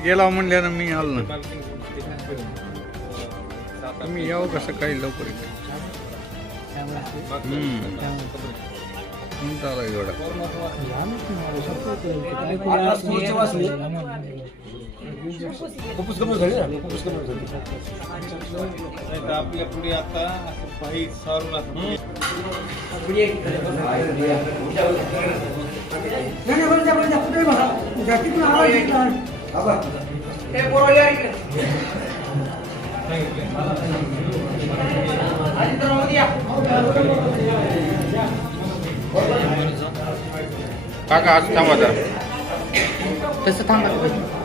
गेला म्हणल्यानं मी आलो ना तुम्ही यावं कसं काही लवकर इकडे. हम्म. कोणता आला एवढा कमी झाली ना खूपच कमी झाली नाही तर आपल्या पुढे आता असं पायी सारून असं नाही, नाही, बरं, बरं, बरं, कुठेही बसा. जास्तीत आवाज येत नाही. हा बा. काका आज थांबा जरा तसं थांबा बोला, बोला.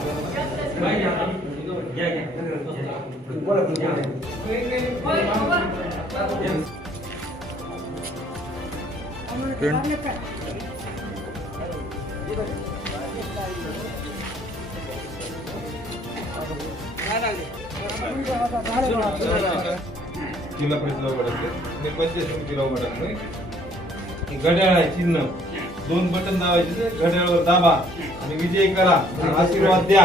जिल्हा परिषद भडकले आणि पंचायत समितीला भडकले घड्याळ आहे चिन्ह. दोन बटन दाबायचे ते घड्याळावर दाबा आणि विजय करा. आणि आशीर्वाद द्या.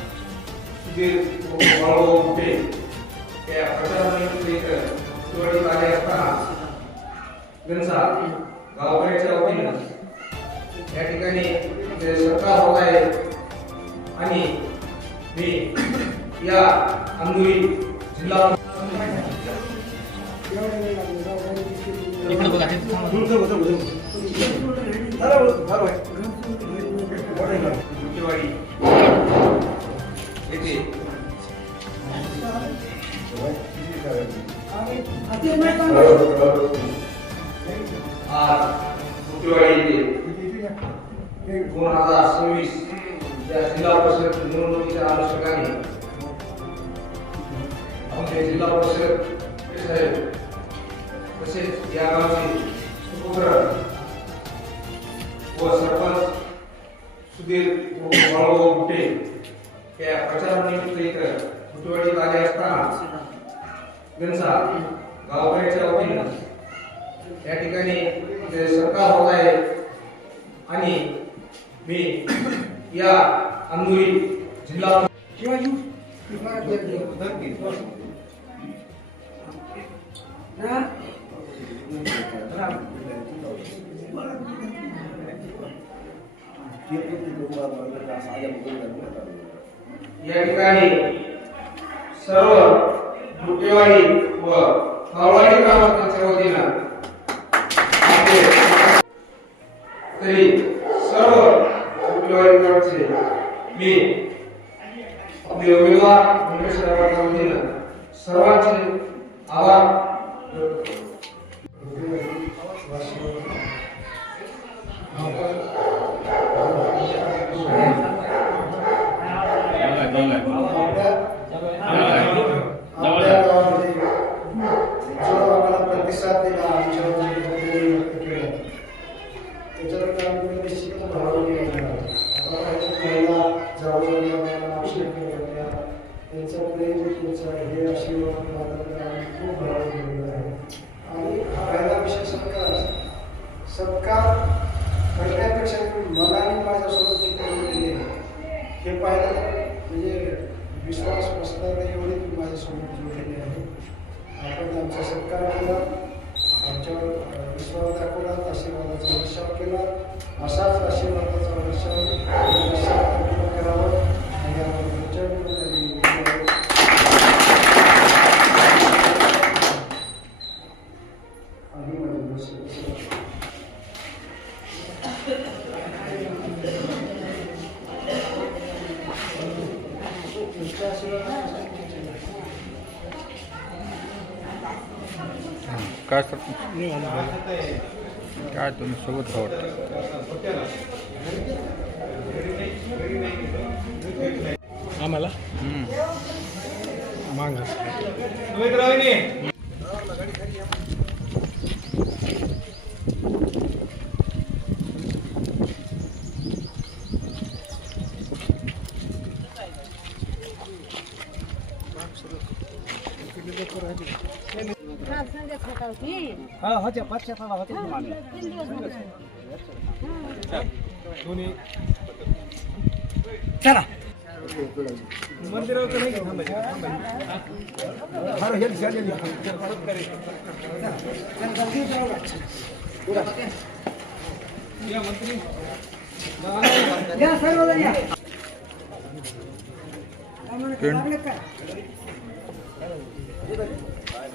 सुधीर बाळू या प्रचारनिमित्त सुरळीत आले असताना गणसा गावकऱ्याच्या वतीनं या ठिकाणी जे सरकार होत आहे आणि मी या अंधुरी जिल्हा मुख्यवाडी येथे दोन हजार सव्वीस जिल्हा परिषद निवडणुकीच्या अनुषंगाने आमचे जिल्हा परिषद साहेब तसेच या गावचे उपग्रह व सरपंच सुधीर गुटे त्या प्रचारनिमित्त इथं मुठवाडीत आले असताना गणसा गावकऱ्याच्या वतीनं त्या ठिकाणी जे सरकार होत आहे आणि मी या अंधुरी जिल्हा शिवाजी उस्मानाबाद जिल्हा. या ठिकाणी सर्व मुठेवाडी व मावळाडी ग्रामस्थांच्या वतीनं तरी सर्व मुठेवाडी गावचे मी आपले उमेदवार उमेश रावांच्या वतीनं सर्वांचे आभार व्यक्त प्रतिसाद दिला आमच्या वतीने व्यक्त केलं त्याच्यानंतर आम्ही निश्चितच भावनिक आहे. महिला जाऊन आम्हाला होत्या. त्यांचं प्रेम तुमचं हे आशीर्वाद खूप भावनिक झालेलो आहे आणि हा पहिला विषय सत्कार सत्कार करण्यापेक्षा मनाने माझ्यासोबत किती हे पाहिलं म्हणजे विश्वास बसणार एवढे मी माझ्यासोबत जोडलेले आहे आपण त्यांचा सत्कार केला. आमच्यावर विश्वास दाखवला आशीर्वादाचा वर्षाव केला. असाच आशीर्वादाचा काय सरपंच काय तुम्ही सोबत खावट आम्हाला हम्म. मांगा सुमित रावणे काल संध्याच होता होती हा मागे तीन दिवस झाले. चला. मंदिरावर नाही थांबायचं हे झालेली या का